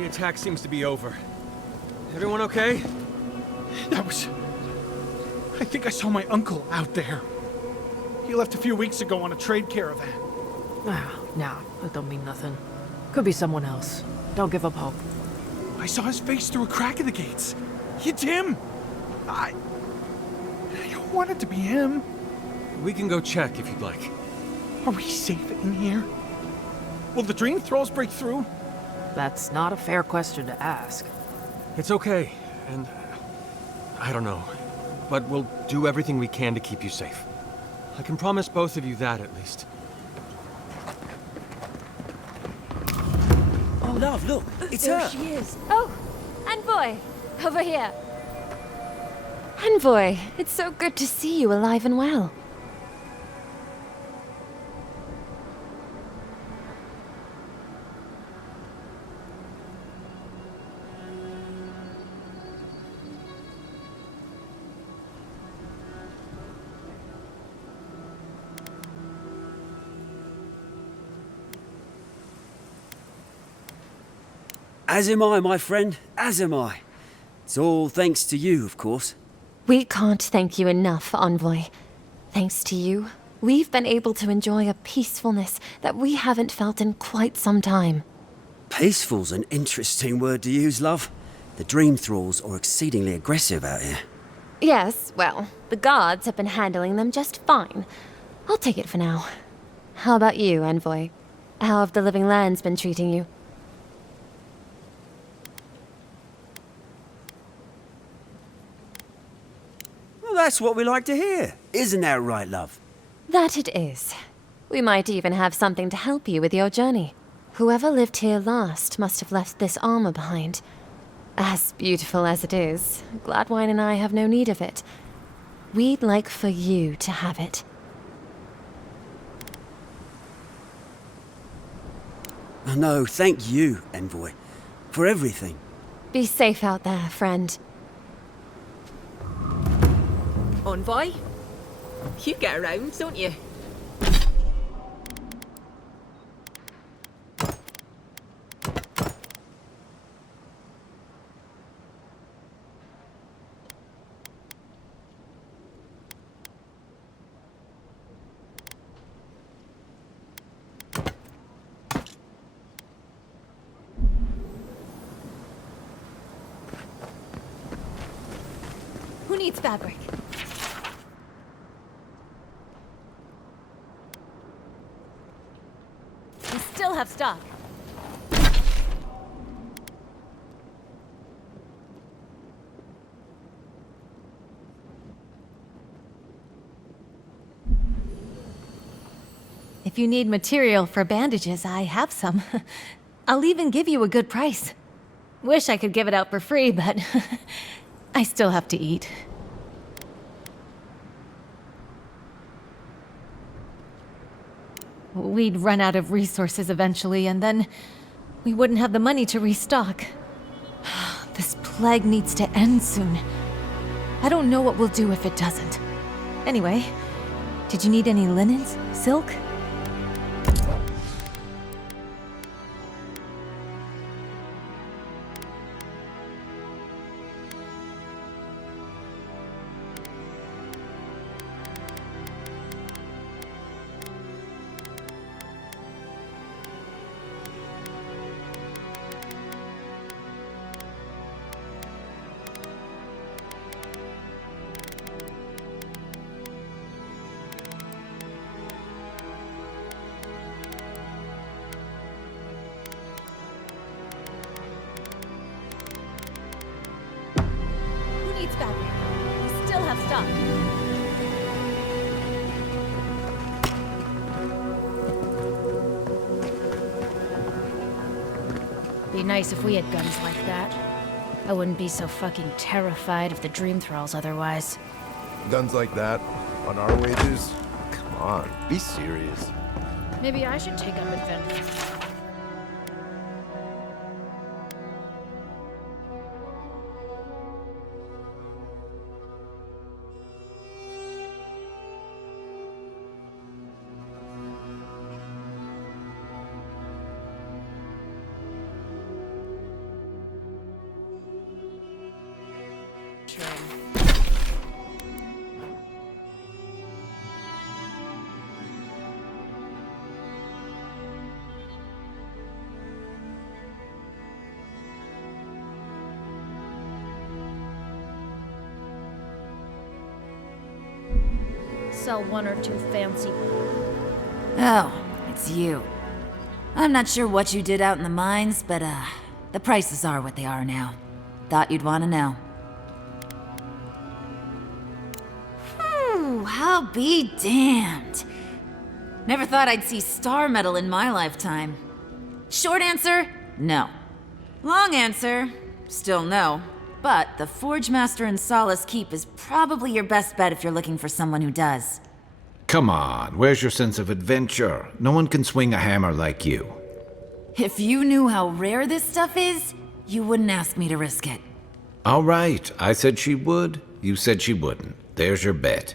The attack seems to be over. Everyone okay? I think I saw my uncle out there. He left a few weeks ago on a trade caravan. Nah, that don't mean nothing. Could be someone else. Don't give up hope. I saw his face through a crack in the gates. It's him! I don't want it to be him. We can go check if you'd like. Are we safe in here? Will the dream thralls break through? That's not a fair question to ask. It's okay, and I don't know. But we'll do everything we can to keep you safe. I can promise both of you that, at least. Oh, love, look! It's there her! she is. Oh, Envoy! Over here. Envoy, it's so good to see you alive and well. As am I, my friend, as am I. It's all thanks to you, of course. We can't thank you enough, Envoy. Thanks to you, we've been able to enjoy a peacefulness that we haven't felt in quite some time. Peaceful's an interesting word to use, love. The dream thralls are exceedingly aggressive out here. Yes, well, the guards have been handling them just fine. I'll take it for now. How about you, Envoy? How have the living lands been treating you? Well, that's what we like to hear. Isn't that right, love? That it is. We might even have something to help you with your journey. Whoever lived here last must have left this armor behind. As beautiful as it is, Gladwine and I have no need of it. We'd like for you to have it. Oh, no, thank you, Envoy, for everything. Be safe out there, friend. Envoy? You get around, don't you? Who needs fabric? We still have stock. If you need material for bandages, I have some. I'll even give you a good price. Wish I could give it out for free, but I still have to eat. We'd run out of resources eventually, and then we wouldn't have the money to restock. This plague needs to end soon. I don't know what we'll do if it doesn't. Anyway, did you need any linens? Silk? Who needs fabric? We still have stock. Be nice if we had guns like that. I wouldn't be so fucking terrified of the dream thralls otherwise. Guns like that? On our wages? Come on, be serious. Maybe I should take up adventure. trim. Sell one or two fancy. Oh, it's you. I'm not sure what you did out in the mines, but, the prices are what they are now. Thought you'd want to know. Whew, I'll be damned. Never thought I'd see star metal in my lifetime. Short answer, no. Long answer, still no. But the Forge Master in Solace Keep is probably your best bet if you're looking for someone who does. Come on, where's your sense of adventure? No one can swing a hammer like you. If you knew how rare this stuff is, you wouldn't ask me to risk it. All right, I said she would, you said she wouldn't. There's your bet.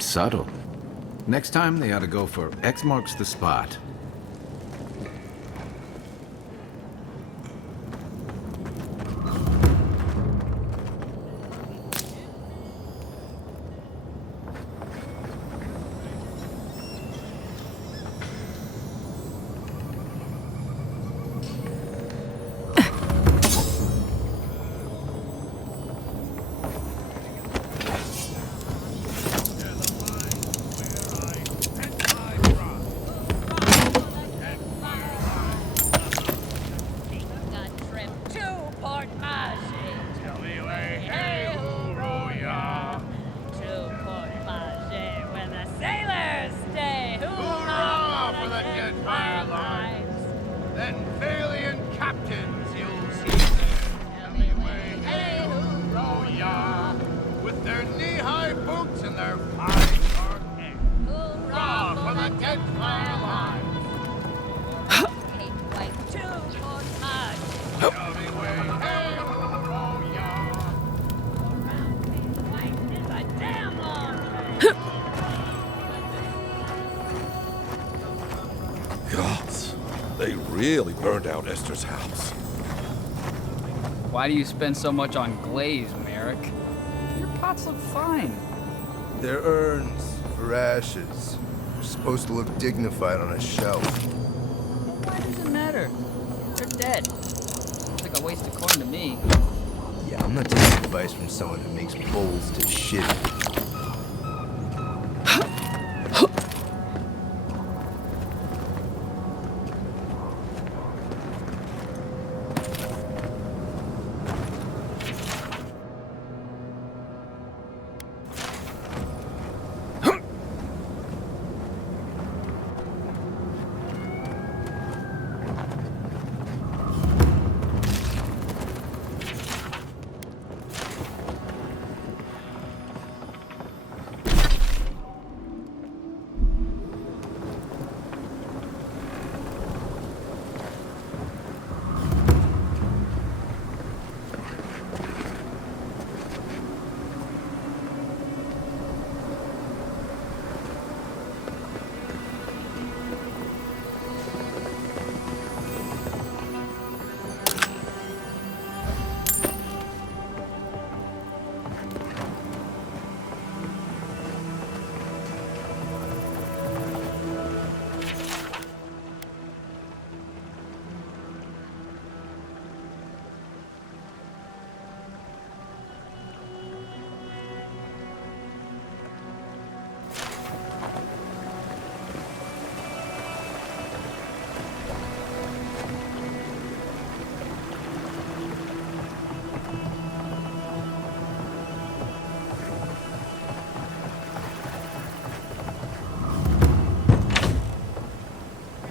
Subtle. Next time they ought to go for X marks the spot. Gods, they really burned out Esther's house. Why do you spend so much on glaze, Merrick? Your pots look fine. They're urns for ashes. They're supposed to look dignified on a shelf. Why does it matter? They're dead. Looks like a waste of corn to me. Yeah, I'm not taking advice from someone who makes bowls to shit in.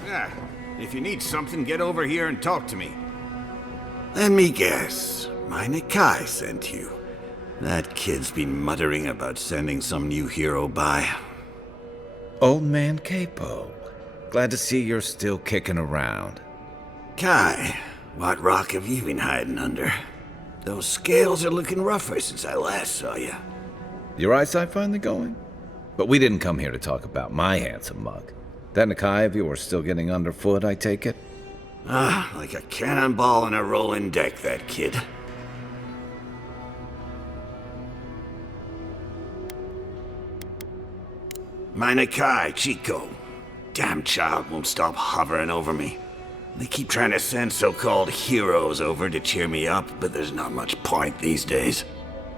Yeah, if you need something, get over here and talk to me. Let me guess. My Nikai sent you. That kid's been muttering about sending some new hero by. Old man Capo. Glad to see you're still kicking around. Kai, what rock have you been hiding under? Those scales are looking rougher since I last saw you. Your eyesight finally going? But we didn't come here to talk about my handsome mug. That Nikai of yours still getting underfoot, I take it? Ah, like a cannonball on a rolling deck, that kid. My Nikai, Chico. Damn child won't stop hovering over me. They keep trying to send so-called heroes over to cheer me up, but there's not much point these days.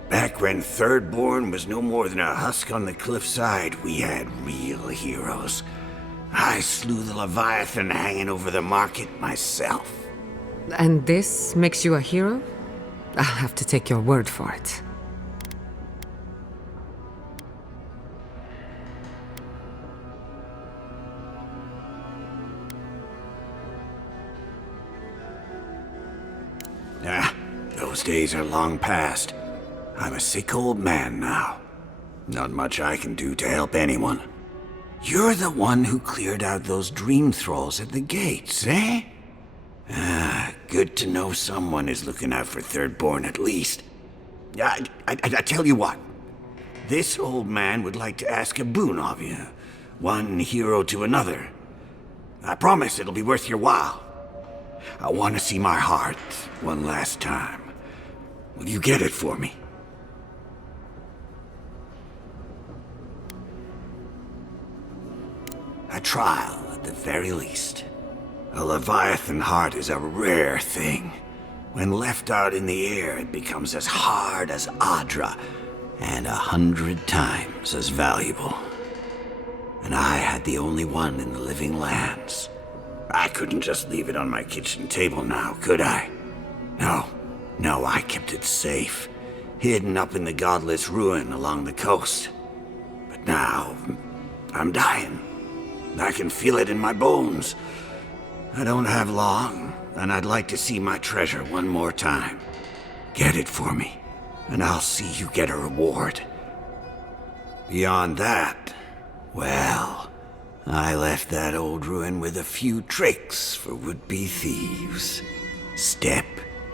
Back when Thirdborn was no more than a husk on the cliffside, we had real heroes. I slew the Leviathan hanging over the market myself. And this makes you a hero? I'll have to take your word for it. Ah, those days are long past. I'm a sick old man now. Not much I can do to help anyone. You're the one who cleared out those dream thralls at the gates, eh? Ah, good to know someone is looking out for Thirdborn at least. I tell you what. This old man would like to ask a boon of you. One hero to another. I promise it'll be worth your while. I want to see my heart one last time. Will you get it for me? A trial, at the very least. A Leviathan heart is a rare thing. When left out in the air, it becomes as hard as Adra, and 100 times as valuable. And I had the only one in the living lands. I couldn't just leave it on my kitchen table now, could I? No, I kept it safe, hidden up in the godless ruin along the coast. But now, I'm dying. I can feel it in my bones. I don't have long, and I'd like to see my treasure one more time. Get it for me, and I'll see you get a reward. Beyond that, well, I left that old ruin with a few tricks for would-be thieves. Step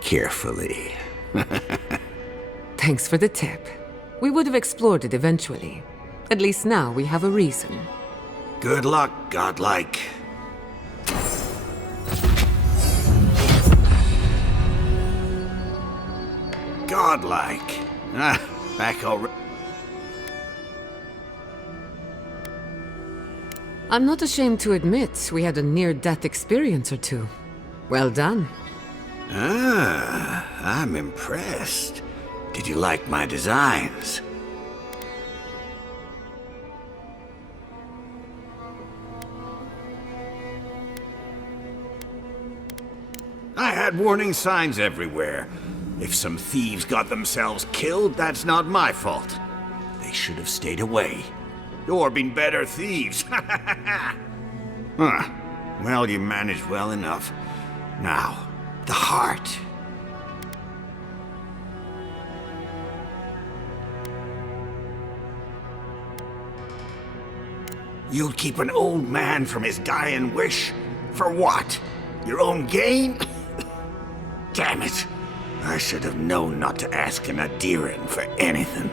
carefully. Thanks for the tip. We would have explored it eventually. At least now we have a reason. Good luck, godlike. Godlike. Back already. I'm not ashamed to admit we had a near-death experience or two. Well done. Ah, I'm impressed. Did you like my designs? I had warning signs everywhere. If some thieves got themselves killed, that's not my fault. They should have stayed away. Or been better thieves. Huh. Well, you managed well enough. Now, the heart. You'll keep an old man from his dying wish? For what? Your own gain? Damn it. I should have known not to ask an Adiran for anything.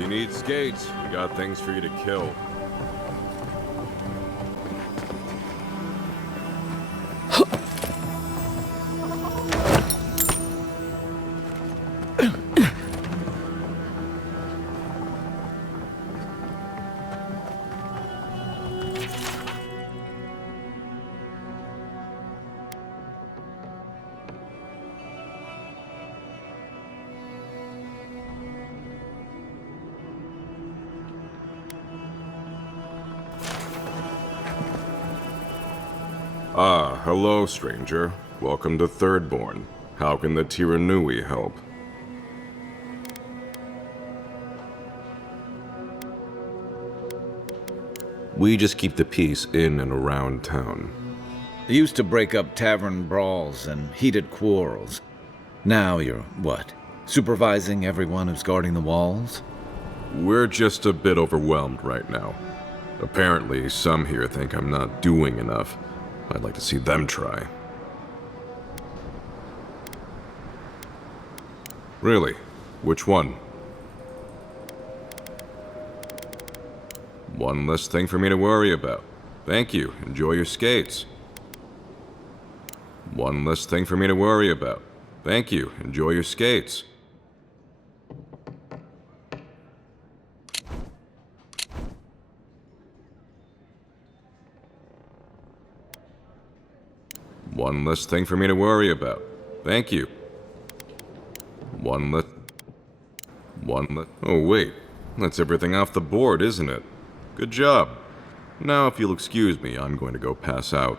If you need skates, we got things for you to kill. Ah, hello, stranger. Welcome to Thirdborn. How can the Tiranui help? We just keep the peace in and around town. They used to break up tavern brawls and heated quarrels. Now you're, what, supervising everyone who's guarding the walls? We're just a bit overwhelmed right now. Apparently, some here think I'm not doing enough. I'd like to see them try. Really? Which one? One less thing for me to worry about. Thank you. Enjoy your skates. One less thing for me to worry about. Thank you. Enjoy your skates. One less thing for me to worry about. Thank you. One less... Oh, wait. That's everything off the board, isn't it? Good job. Now, if you'll excuse me, I'm going to go pass out.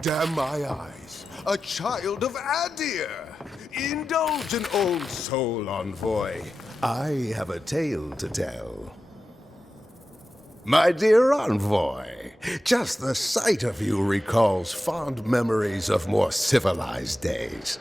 Damn my eyes! A child of Adir! Indulge an old soul, envoy. I have a tale to tell. My dear envoy, just the sight of you recalls fond memories of more civilized days.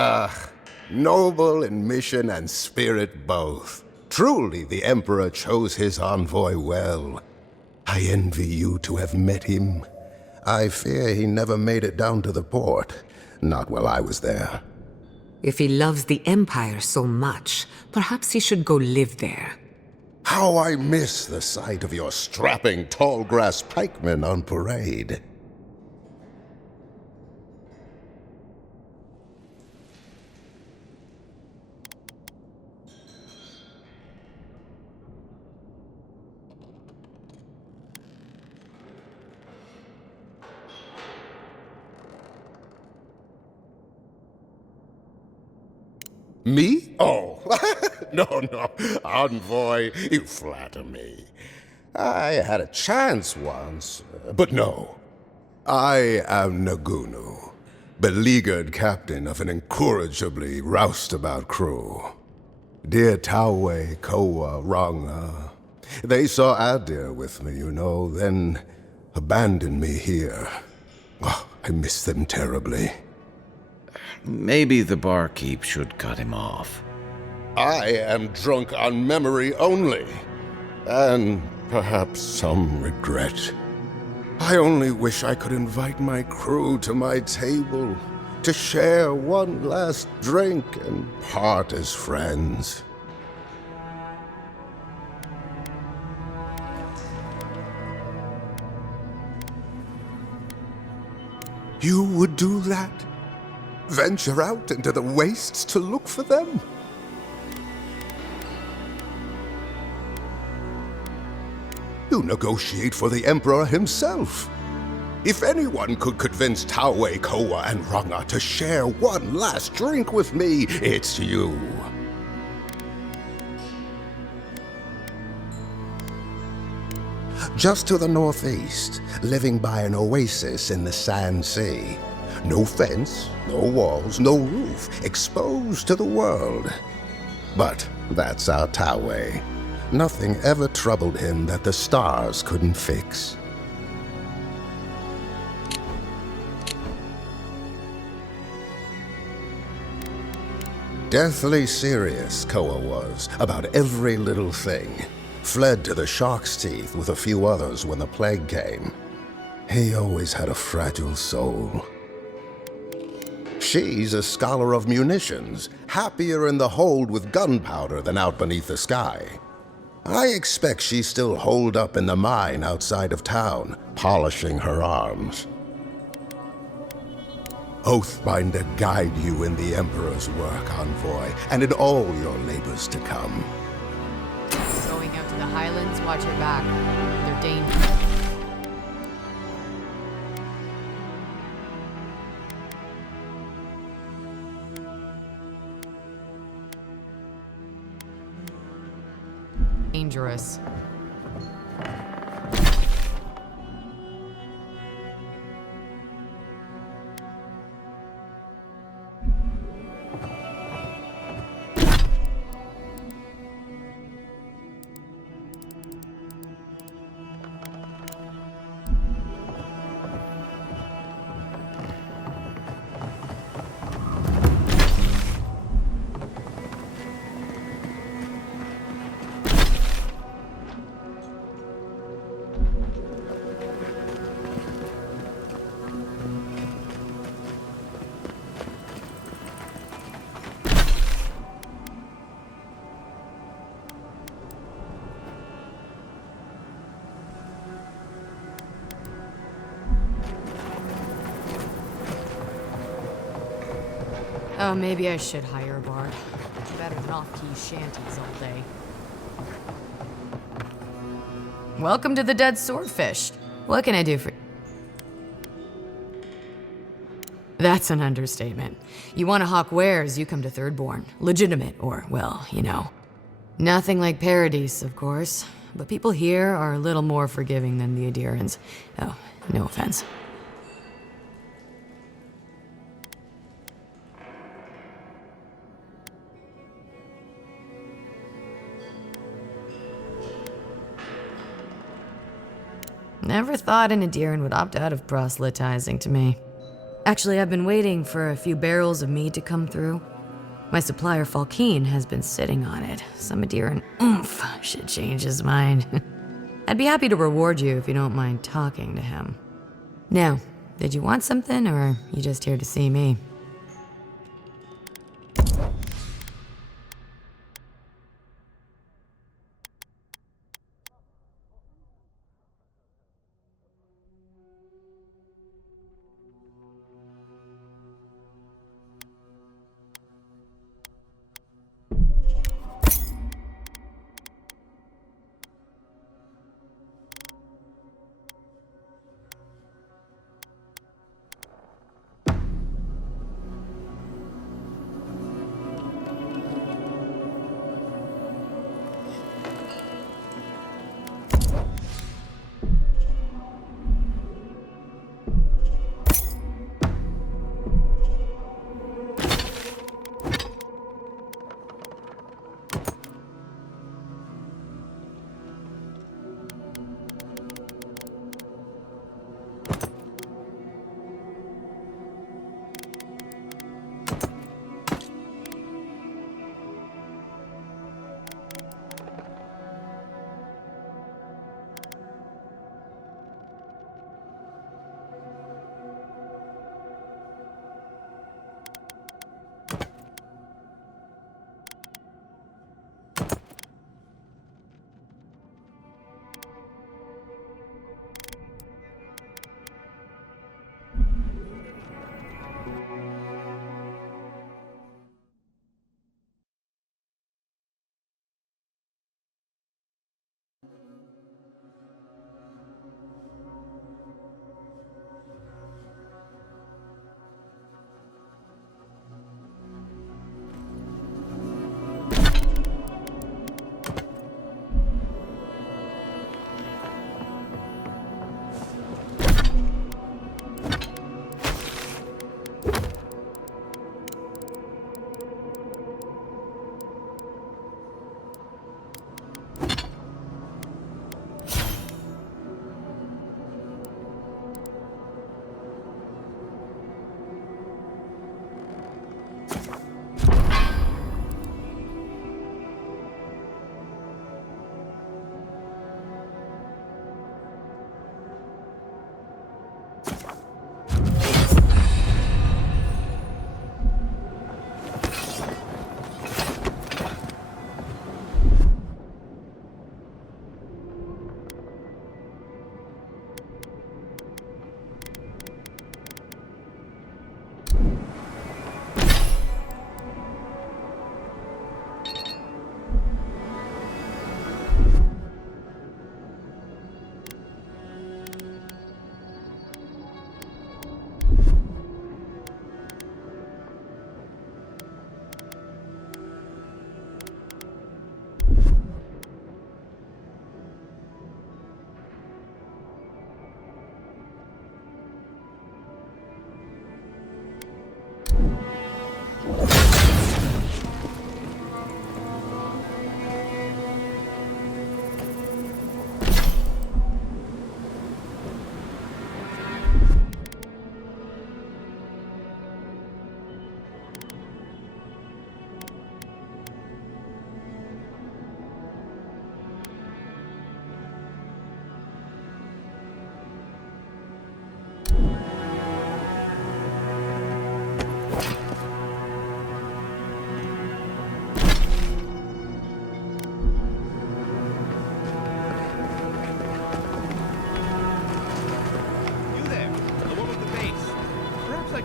Ah, noble in mission and spirit both. Truly the Emperor chose his envoy well. I envy you to have met him. I fear he never made it down to the port. Not while I was there. If he loves the Empire so much, perhaps he should go live there. How I miss the sight of your strapping tall grass pikemen on parade. Me? Oh, no, envoy, you flatter me. I had a chance once, but no. I am Nagunu, beleaguered captain of an incorrigibly roustabout crew. Dear Tawe, Koa, Ranga, they saw Adir with me, you know, then abandoned me here. Oh, I miss them terribly. Maybe the barkeep should cut him off. I am drunk on memory only, and perhaps some regret. I only wish I could invite my crew to my table, to share one last drink and part as friends. You would do that? Venture out into the wastes to look for them? You negotiate for the Emperor himself. If anyone could convince Taue, Koa, and Ranga to share one last drink with me, it's you. Just to the northeast, living by an oasis in the Sand Sea. No fence, no walls, no roof, exposed to the world. But that's our Taue. Nothing ever troubled him that the stars couldn't fix. Deathly serious, Koa was, about every little thing. Fled to the shark's teeth with a few others when the plague came. He always had a fragile soul. She's a scholar of munitions, happier in the hold with gunpowder than out beneath the sky. I expect she's still holed up in the mine outside of town, polishing her arms. Oathbinder guide you in the Emperor's work, envoy, and in all your labors to come. Going out to the Highlands, watch your back. They're dangerous. Dangerous. Oh, maybe I should hire a bard. Better than off-key shanties all day. Welcome to the Dead Swordfish. What can I do for... That's an understatement. You want to hawk wares, you come to Thirdborn. Legitimate, or, well, you know. Nothing like Paradise, of course. But people here are a little more forgiving than the Adirans. Oh, no offense. Never thought an Adiran would opt out of proselytizing to me. Actually, I've been waiting for a few barrels of mead to come through. My supplier Falkeen has been sitting on it. Some Adiran oomph should change his mind. I'd be happy to reward you if you don't mind talking to him. Now, did you want something, or are you just here to see me?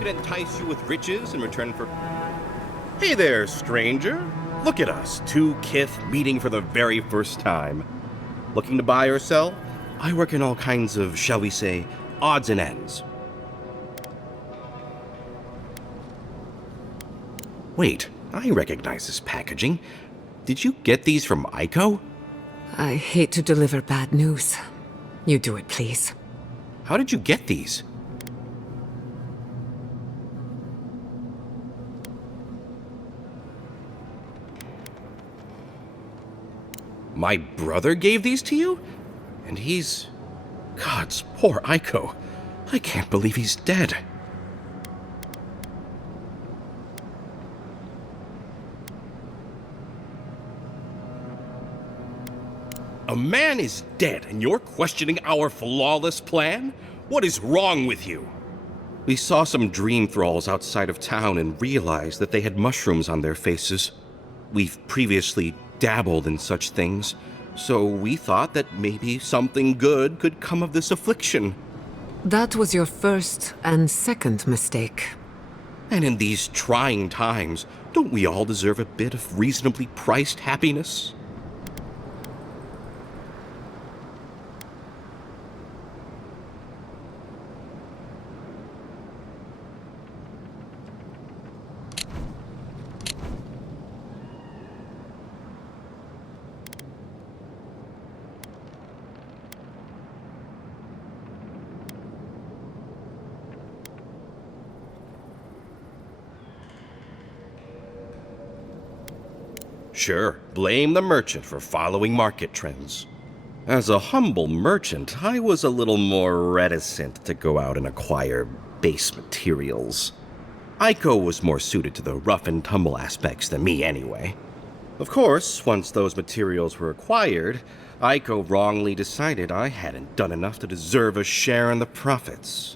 could entice you with riches in return for... Hey there, stranger. Look at us, two kith meeting for the very first time. Looking to buy or sell? I work in all kinds of, shall we say, odds and ends. Wait, I recognize this packaging. Did you get these from Aiko? I hate to deliver bad news. You do it, please. How did you get these? My brother gave these to you? And he's... Gods, poor Aiko. I can't believe he's dead. A man is dead, and you're questioning our flawless plan? What is wrong with you? We saw some dream thralls outside of town and realized that they had mushrooms on their faces. We've previously dabbled in such things, so we thought that maybe something good could come of this affliction. That was your first and second mistake. And in these trying times, don't we all deserve a bit of reasonably priced happiness? Sure, blame the merchant for following market trends. As a humble merchant, I was a little more reticent to go out and acquire base materials. Aiko was more suited to the rough and tumble aspects than me anyway. Of course, once those materials were acquired, Aiko wrongly decided I hadn't done enough to deserve a share in the profits.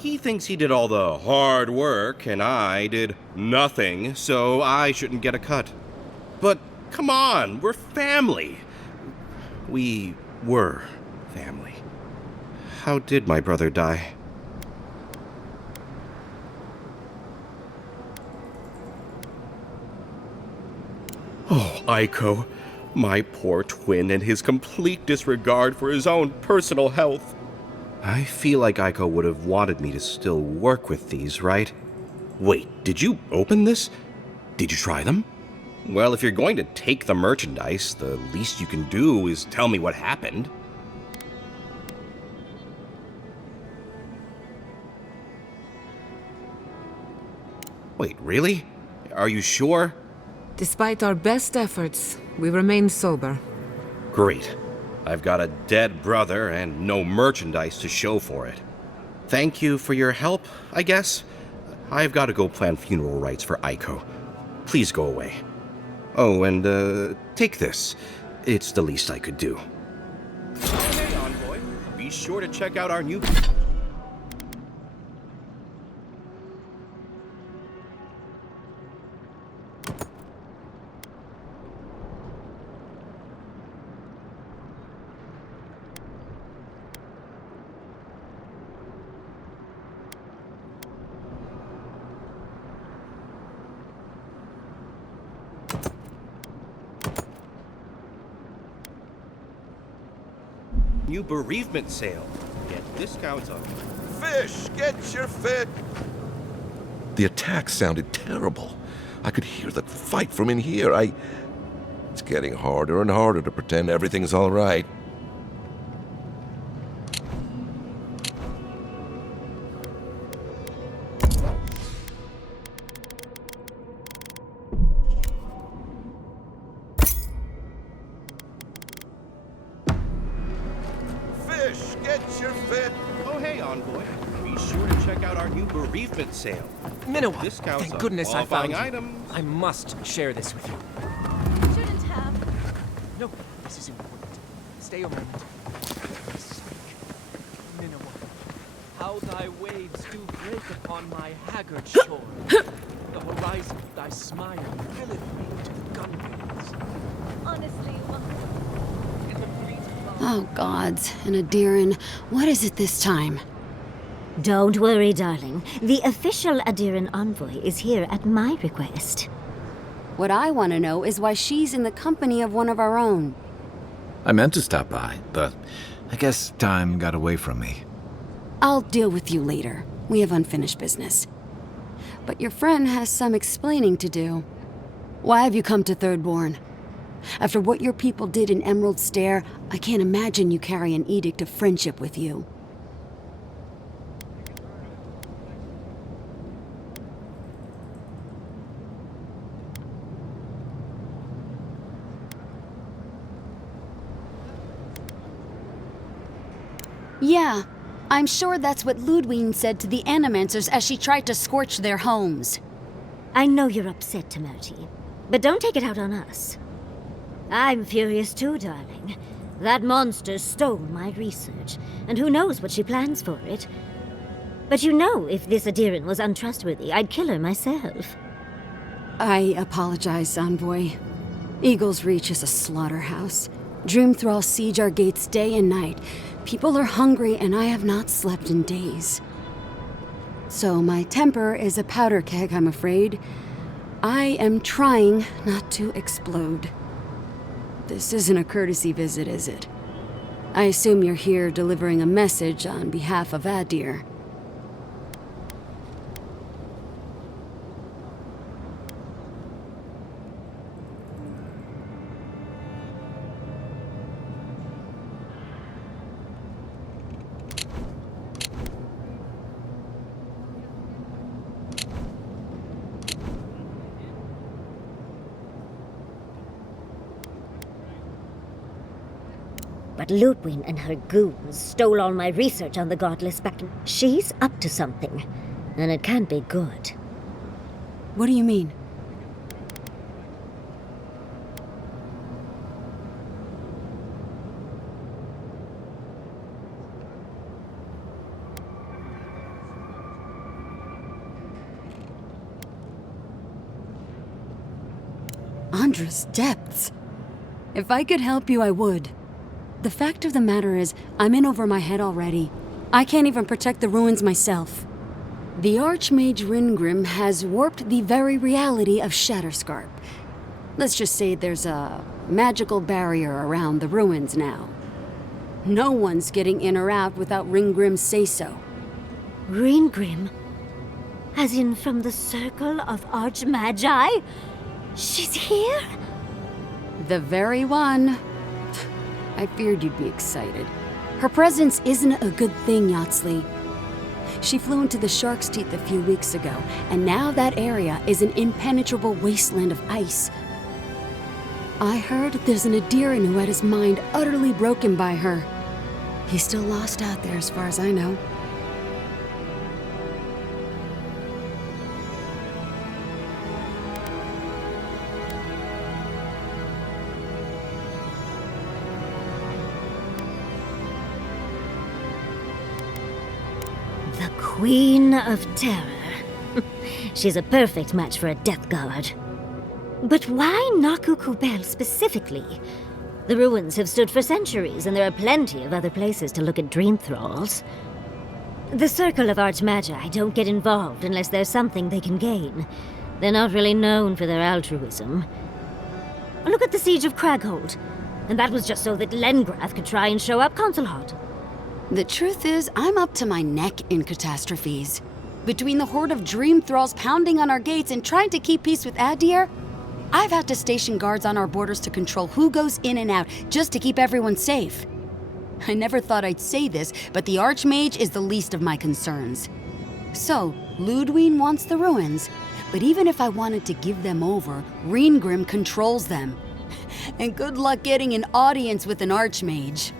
He thinks he did all the hard work, and I did nothing, so I shouldn't get a cut. But come on, we're family. We were family. How did my brother die? Oh, Aiko, my poor twin and his complete disregard for his own personal health. I feel like Aiko would have wanted me to still work with these, right? Wait, did you open this? Did you try them? Well, if you're going to take the merchandise, the least you can do is tell me what happened. Wait, really? Are you sure? Despite our best efforts, we remain sober. Great. I've got a dead brother and no merchandise to show for it. Thank you for your help, I guess. I've got to go plan funeral rites for Aiko. Please go away. Oh, and take this. It's the least I could do. Hey, Envoy. Be sure to check out our new... New bereavement sale. Get discounts on Fish, get your fit. The attack sounded terrible. I could hear that fight from in here. It's getting harder and harder to pretend everything's all right. sale. Minowa, Discounts thank on goodness I found qualifying you. items. I must share this with you. Shouldn't have. No, this is important. Stay a moment. Minowa, how thy waves do break upon my haggard shore. The horizon, thy smile, thrilleth me to the Oh, gods. And Adiran, what is it this time? Don't worry, darling. The official Adiran envoy is here at my request. What I want to know is why she's in the company of one of our own. I meant to stop by, but I guess time got away from me. I'll deal with you later. We have unfinished business. But your friend has some explaining to do. Why have you come to Thirdborn? After what your people did in Emerald Stair, I can't imagine you carry an edict of friendship with you. Yeah, I'm sure that's what Ludwig said to the Animancers as she tried to scorch their homes. I know you're upset, Timoti, but don't take it out on us. I'm furious too, darling. That monster stole my research, and who knows what she plans for it. But you know, if this Adiran was untrustworthy, I'd kill her myself. I apologize, Envoy. Eagle's Reach is a slaughterhouse. Dreamthralls siege our gates day and night. People are hungry, and I have not slept in days. So my temper is a powder keg, I'm afraid. I am trying not to explode. This isn't a courtesy visit, is it? I assume you're here delivering a message on behalf of Adir. But Ludwig and her goons stole all my research on the Godless back in... She's up to something, and it can't be good. What do you mean? Andra's depths. If I could help you, I would. The fact of the matter is, I'm in over my head already. I can't even protect the ruins myself. The Archmage Ringrim has warped the very reality of Shatterscarp. Let's just say there's a magical barrier around the ruins now. No one's getting in or out without Ringgrim's say-so. Ringgrim? As in from the Circle of Archmagi? She's here? The very one. I feared you'd be excited. Her presence isn't a good thing, Yatsley. She flew into the Shark's Teeth a few weeks ago, and now that area is an impenetrable wasteland of ice. I heard there's an Adiran who had his mind utterly broken by her. He's still lost out there as far as I know. Queen of Terror. She's a perfect match for a Death Guard. But why Naku Kubel specifically? The ruins have stood for centuries, and there are plenty of other places to look at dream thralls. The Circle of Archmagi don't get involved unless there's something they can gain. They're not really known for their altruism. Look at the Siege of Craghold. And that was just so that Lengrath could try and show up Consulhot. The truth is, I'm up to my neck in catastrophes. Between the horde of dream thralls pounding on our gates and trying to keep peace with Adir, I've had to station guards on our borders to control who goes in and out, just to keep everyone safe. I never thought I'd say this, but the Archmage is the least of my concerns. So, Ludwig wants the ruins, but even if I wanted to give them over, Ringgrim controls them. And good luck getting an audience with an Archmage.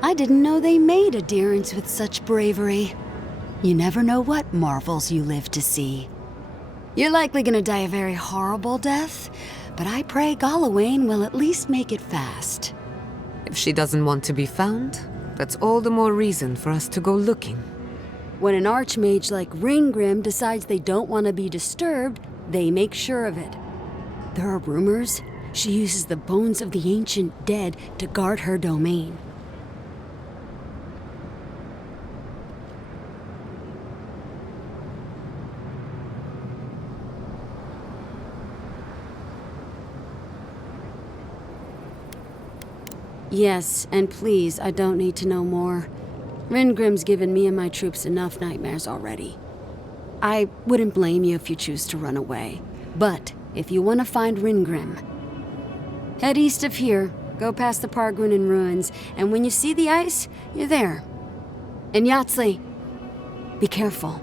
I didn't know they made adherents with such bravery. You never know what marvels you live to see. You're likely gonna die a very horrible death, but I pray Galawain will at least make it fast. If she doesn't want to be found, that's all the more reason for us to go looking. When an archmage like Ringgrim decides they don't want to be disturbed, they make sure of it. There are rumors she uses the bones of the ancient dead to guard her domain. Yes, and please, I don't need to know more. Ringrim's given me and my troops enough nightmares already. I wouldn't blame you if you choose to run away. But if you want to find Ringgrim, head east of here, go past the Pargunan ruins, and when you see the ice, you're there. And Yatsley, be careful.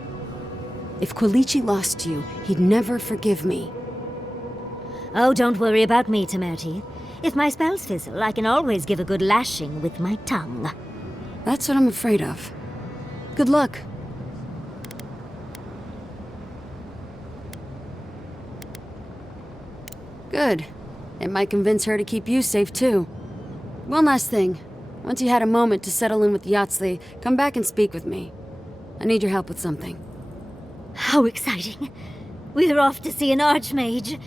If Quilichi lost you, he'd never forgive me. Oh, don't worry about me, Temerity. If my spells fizzle, I can always give a good lashing with my tongue. That's what I'm afraid of. Good luck. Good. It might convince her to keep you safe, too. One last thing. Once you had a moment to settle in with Yatsley, come back and speak with me. I need your help with something. How exciting. We're off to see an archmage.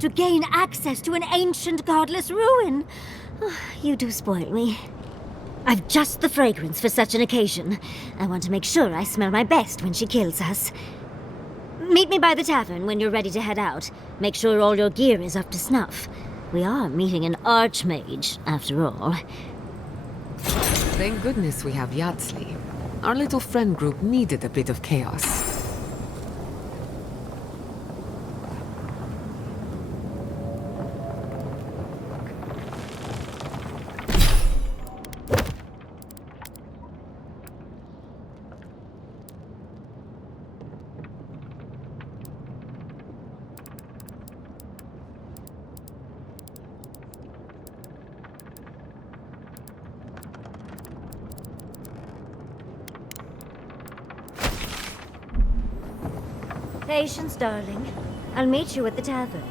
To gain access to an ancient godless ruin. Oh, you do spoil me. I've just the fragrance for such an occasion. I want to make sure I smell my best when she kills us. Meet me by the tavern when you're ready to head out. Make sure all your gear is up to snuff. We are meeting an archmage, after all. Thank goodness we have Yatsley. Our little friend group needed a bit of chaos. Patience, darling. I'll meet you at the tavern.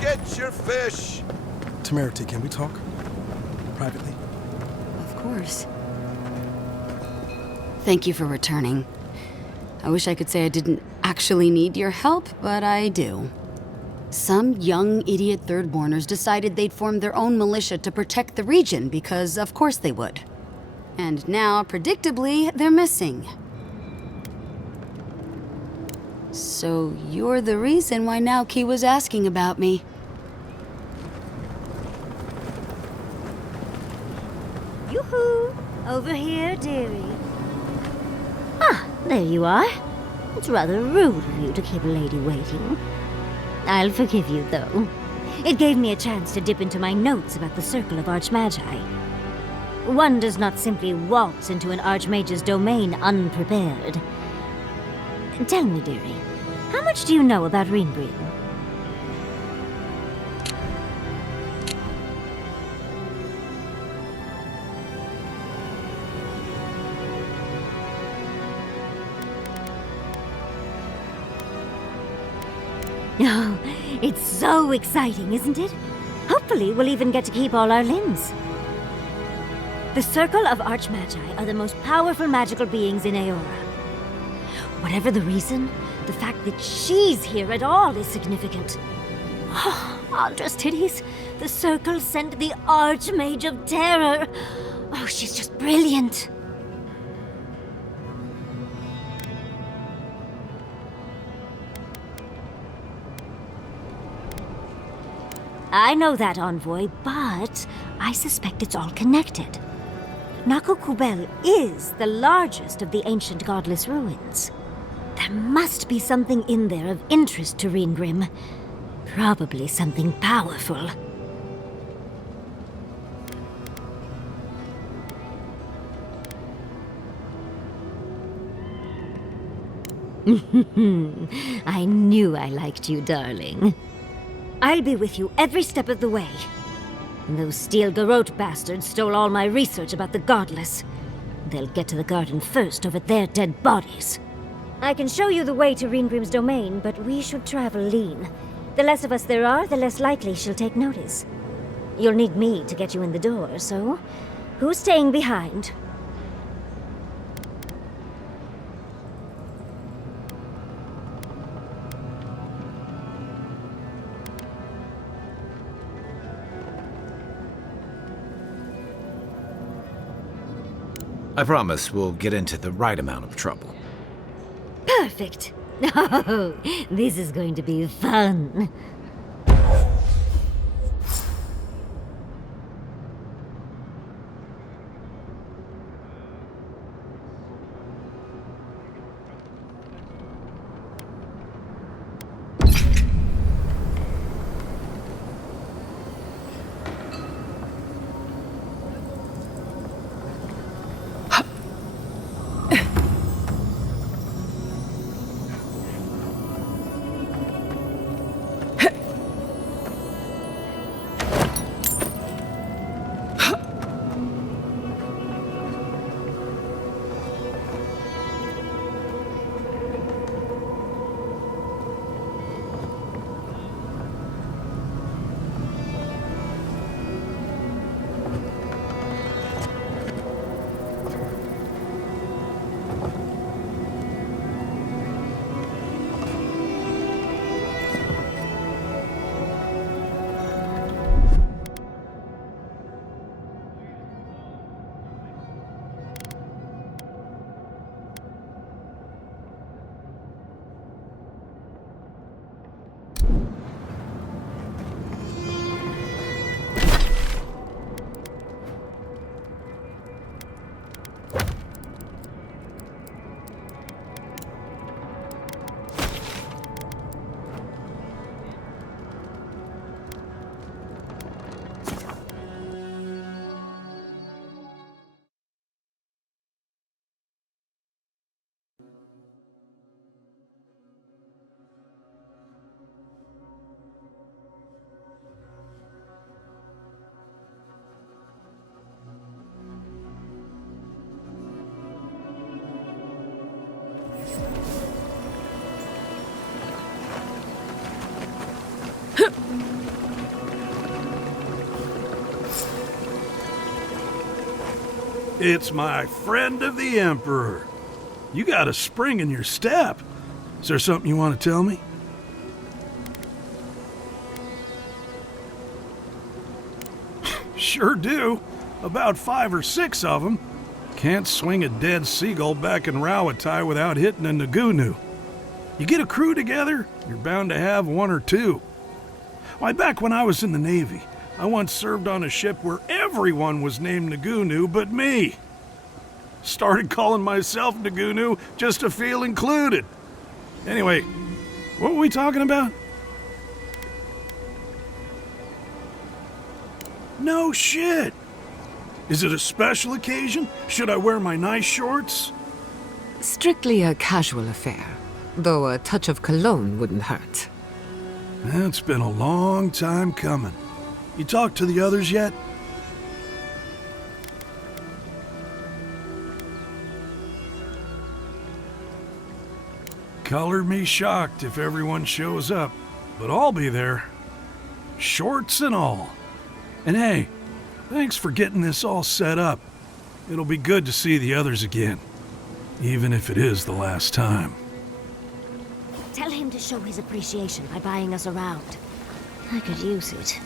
Get your fish! Temerity, can we talk? Privately? Of course. Thank you for returning. I wish I could say I didn't actually need your help, but I do. Some young idiot thirdborners decided they'd form their own militia to protect the region because of course they would. And now, predictably, they're missing. So you're the reason why Naoki was asking about me. Yoo-hoo! Over here, dearie. Ah, there you are. It's rather rude of you to keep a lady waiting. I'll forgive you, though. It gave me a chance to dip into my notes about the Circle of Archmagi. One does not simply waltz into an Archmage's domain unprepared. Tell me, dearie, how much do you know about Ringgrim? Oh, it's so exciting, isn't it? Hopefully, we'll even get to keep all our limbs. The Circle of Archmagi are the most powerful magical beings in Aora. Whatever the reason, The fact that she's here at all is significant. Aldra's titties. The Circle sent the Archmage of Terror. Oh, she's just brilliant. I know that, Envoy, but I suspect it's all connected. Nakukubel is the largest of the ancient godless ruins. There must be something in there of interest to Reengrim. Probably something powerful. I knew I liked you, darling. I'll be with you every step of the way. Those Steel Garrote bastards stole all my research about the Godless. They'll get to the garden first over their dead bodies. I can show you the way to Reengrim's domain, but we should travel lean. The less of us there are, the less likely she'll take notice. You'll need me to get you in the door, so who's staying behind? I promise we'll get into the right amount of trouble. Perfect. Oh, this is going to be fun. It's my friend of the Emperor. You got a spring in your step. Is there something you want to tell me? Sure do. About 5 or 6 of them. Can't swing a dead seagull back in Rawatai without hitting a Nagunu. You get a crew together, you're bound to have 1 or 2. Why, back when I was in the Navy, I once served on a ship where everyone was named Nagunu but me. Started calling myself Nagunu just to feel included. Anyway, what were we talking about? No shit! Is it a special occasion? Should I wear my nice shorts? Strictly a casual affair, though a touch of cologne wouldn't hurt. It's been a long time coming. You talked to the others yet? Color me shocked if everyone shows up, but I'll be there. Shorts and all. And hey, thanks for getting this all set up. It'll be good to see the others again, even if it is the last time. Tell him to show his appreciation by buying us around. I could use it.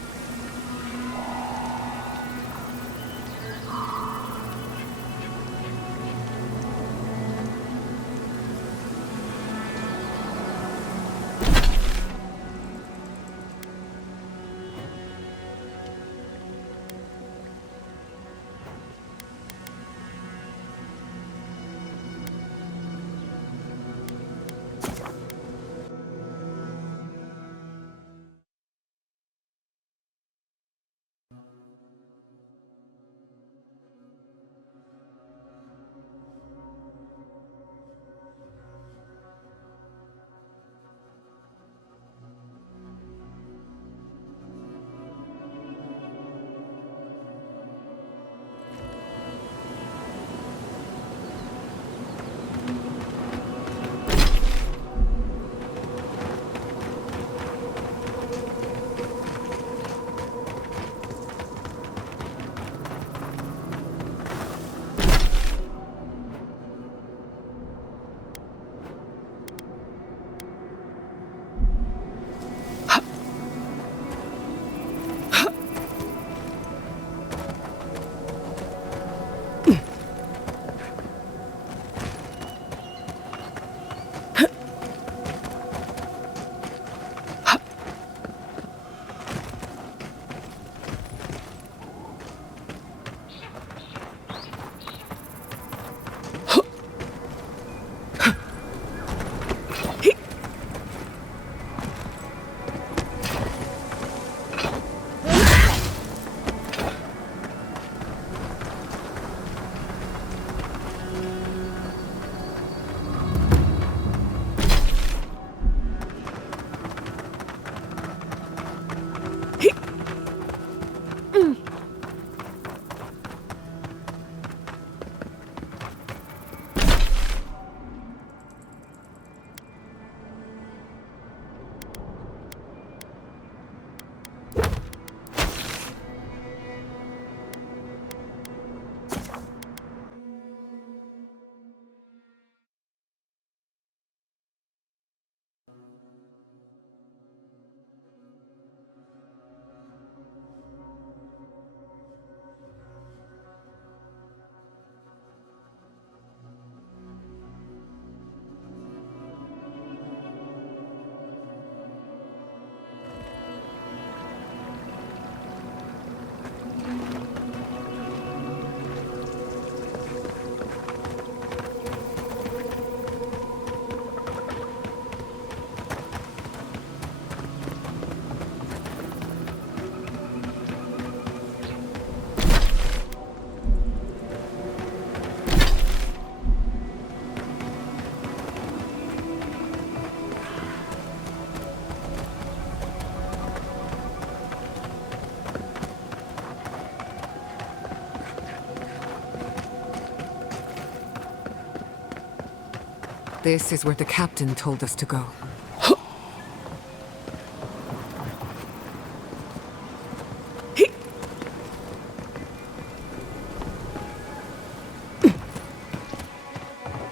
This is where the captain told us to go.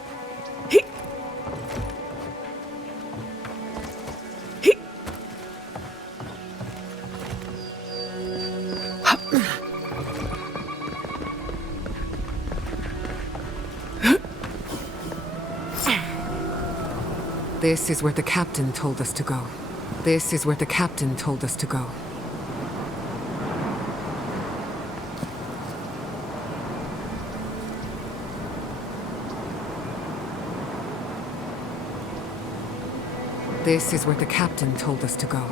This is where the captain told us to go. This is where the captain told us to go. This is where the captain told us to go.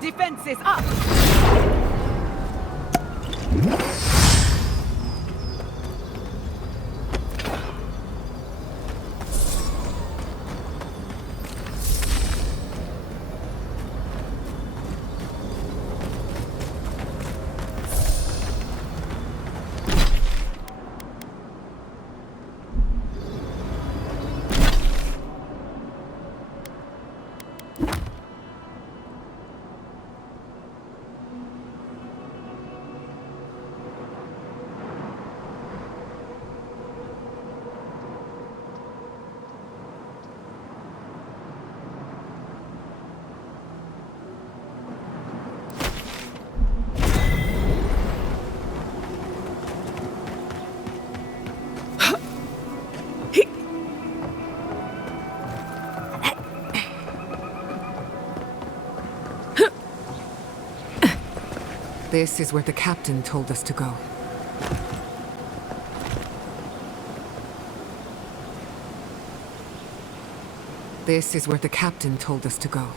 Defenses up! This is where the captain told us to go. This is where the captain told us to go.